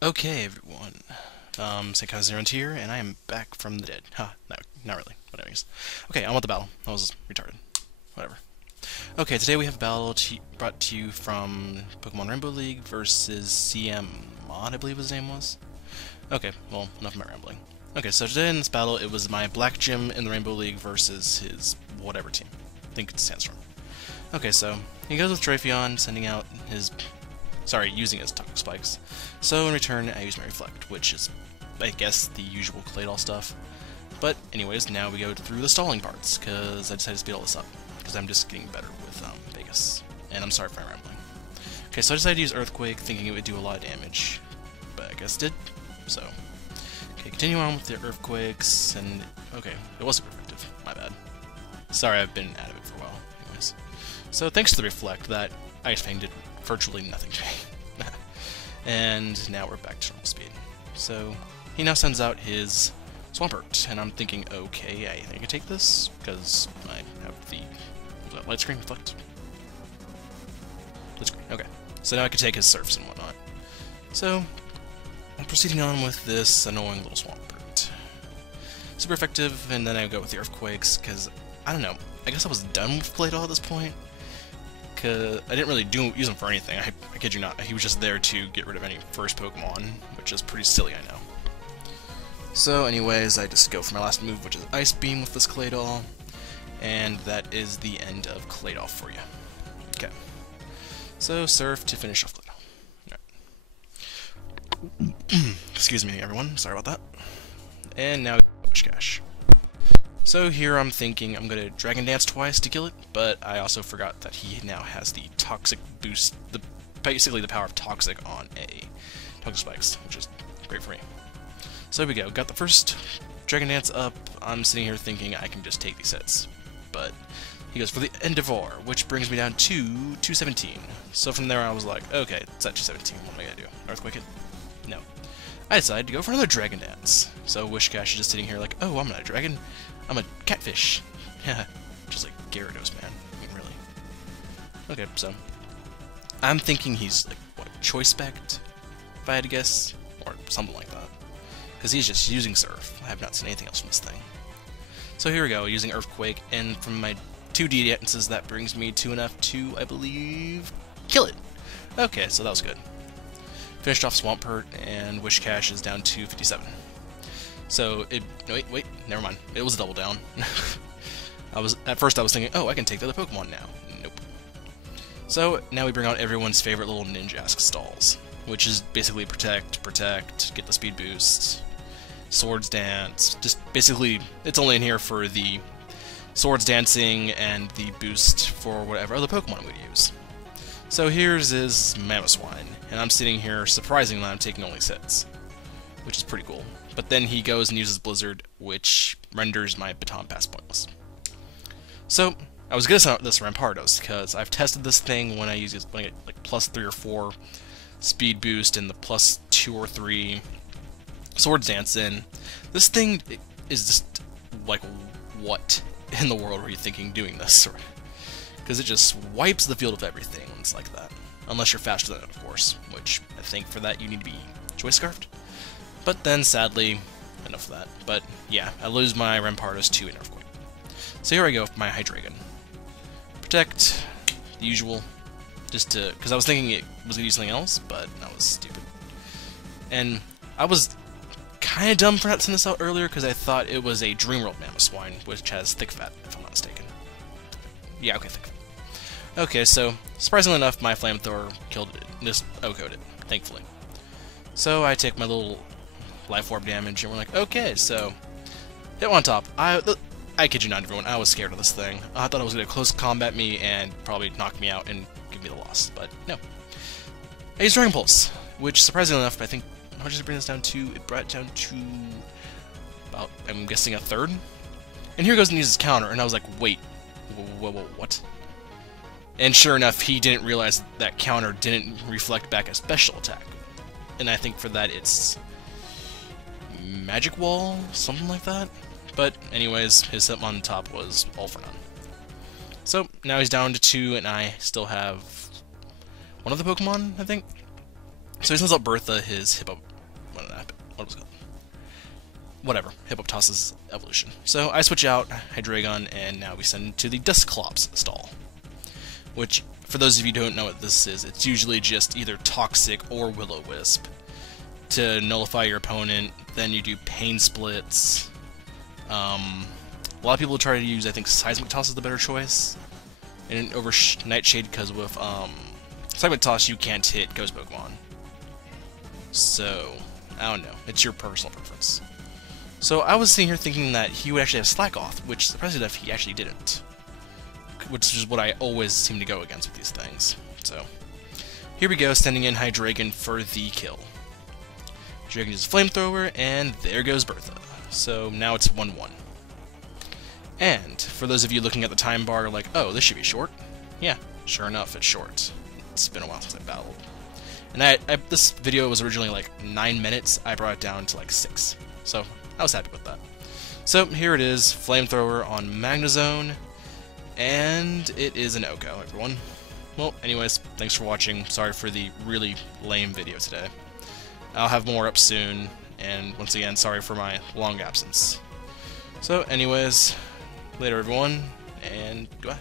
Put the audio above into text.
Okay, everyone. Sankio012 here, and I am back from the dead. Huh, no, not really. But anyways. Okay, on with the battle. That was retarded. Whatever. Okay, today we have a battle brought to you from Pokemon Rainbow League versus CM Mod, I believe his name was. Okay, well, enough of my rambling. Okay, so today in this battle, it was my Black Gym in the Rainbow League versus his whatever team. I think it's Sandstorm. Okay, so he goes with Drapion, sending out his... Sorry, using his Toxic Spikes. So in return, I use my Reflect, which is, I guess, the usual Claydol stuff. But anyways, now we go through the stalling parts, because I decided to speed all this up, because I'm just getting better with Vegas. And I'm sorry for my rambling. Okay, so I decided to use Earthquake, thinking it would do a lot of damage, but I guess it did. So, okay, continue on with the Earthquakes, and okay, it wasn't effective. My bad. Sorry, I've been out of it for a while. Anyways, so thanks to the Reflect, that Ice Fang did virtually nothing to me. And now we're back to normal speed. So he now sends out his Swampert, and I'm thinking, okay, I think I can take this, because I have the light screen reflect. Light screen, okay. So now I can take his Surfs and whatnot. So I'm proceeding on with this annoying little Swampert. Super effective, and then I go with the Earthquakes, because, I don't know, I guess I was done with Claydol at this point. Cause I didn't really use him for anything, I kid you not. He was just there to get rid of any first Pokemon, which is pretty silly, I know. So anyways, I just go for my last move, which is Ice Beam with this Claydol, and that is the end of Claydol for you. Okay. So Surf to finish off Claydol. Alright. Excuse me, everyone, sorry about that. And now Wish Cash. So here I'm thinking I'm going to Dragon Dance twice to kill it, but I also forgot that he now has the Toxic boost, basically the power of Toxic on a Toxic Spikes, which is great for me. So here we go, got the first Dragon Dance up. I'm sitting here thinking I can just take these hits, but he goes for the Endeavor, which brings me down to 217. So from there I was like, okay, it's at 217, what am I going to do? Earthquake it? No. I decided to go for another Dragon Dance. So Wish Cash is just sitting here like, oh, I'm not a dragon. I'm a catfish. Yeah, just like Gyarados, man. I mean, really. Okay, so I'm thinking he's like, what, Choice Spect, if I had to guess? Or something like that. Because he's just using Surf. I have not seen anything else from this thing. So here we go, using Earthquake, and from my 2 D-dances, that brings me to enough to, I believe, kill it. Okay, so that was good. Finished off Swampert, and Wish Cash is down to 57. So it... Wait, never mind. It was a double down. At first I was thinking, oh, I can take the other Pokemon now. Nope. So now we bring out everyone's favorite little ninja-esque stalls, which is basically protect, get the speed boost, Swords Dance. Just basically, it's only in here for the Swords Dancing and the boost for whatever other Pokemon we'd use. So here's his Mamoswine, and I'm sitting here surprisingly I'm taking only sets, which is pretty cool. But then he goes and uses Blizzard, which renders my Baton Pass pointless. So I was gonna send out this Rampardos because I've tested this thing when I use when I get like +3 or 4 speed boost and the +2 or 3 Swords Dance in. This thing is just like, what in the world were you thinking doing this? Because it just wipes the field of everything when it's like that. Unless you're faster than it, of course, which I think for that you need to be Choice Scarfed. But then, sadly, enough of that. But yeah, I lose my Rampardos to an Earthquake. So here I go with my Hydreigon. Protect, the usual, just to, because I was thinking it was going to use something else, but that was stupid. And I was kind of dumb for not sending this out earlier, because I thought it was a Dreamworld Mamoswine, which has Thick Fat, if I'm not mistaken. Yeah, okay, Thick Fat. Okay, so, surprisingly enough, my Flamethrower killed it, just OHKO'd it, thankfully. So I take my little Life Orb damage, and we're like, okay, so hit on top. I kid you not, everyone, I was scared of this thing. I thought it was going to close combat me and probably knock me out and give me the loss, but no. I used Dragon Pulse, which, surprisingly enough, I think, how much did it bring this down to? It brought it down to about, I'm guessing, a third? And here goes and uses counter, and I was like, wait, whoa, what? And sure enough, he didn't realize that counter didn't reflect back a special attack. And I think for that it's Magic Wall, something like that. But anyways, his hit on top was all for none. So now he's down to 2, and I still have one of the Pokemon, I think. So he sends out Bertha, his what was it? Whatever, Hippopotos's evolution. So I switch out Hydreigon, and now we send to the Dusclops stall. Which, for those of you who don't know what this is, it's usually just either Toxic or Will-O-Wisp. To nullify your opponent, then you do Pain Splits. A lot of people try to use, I think, Seismic Toss is the better choice. And over Nightshade, because with Seismic Toss you can't hit Ghost Pokemon. So, I don't know. It's your personal preference. So I was sitting here thinking that he would actually have Slack Off, which surprisingly enough he actually didn't. Which is what I always seem to go against with these things. So, here we go, sending in Hydreigon for the kill. Hydreigon uses Flamethrower, and there goes Bertha. So now it's 1-1. And, for those of you looking at the time bar like, oh, this should be short. Yeah, sure enough, it's short. It's been a while since I battled. And this video was originally like 9 minutes, I brought it down to like 6. So, I was happy with that. So, here it is, Flamethrower on Magnezone, and it is an OHKO, everyone. Well, anyways, thanks for watching. Sorry for the really lame video today. I'll have more up soon, and once again, sorry for my long absence. So, anyways, later everyone, and goodbye.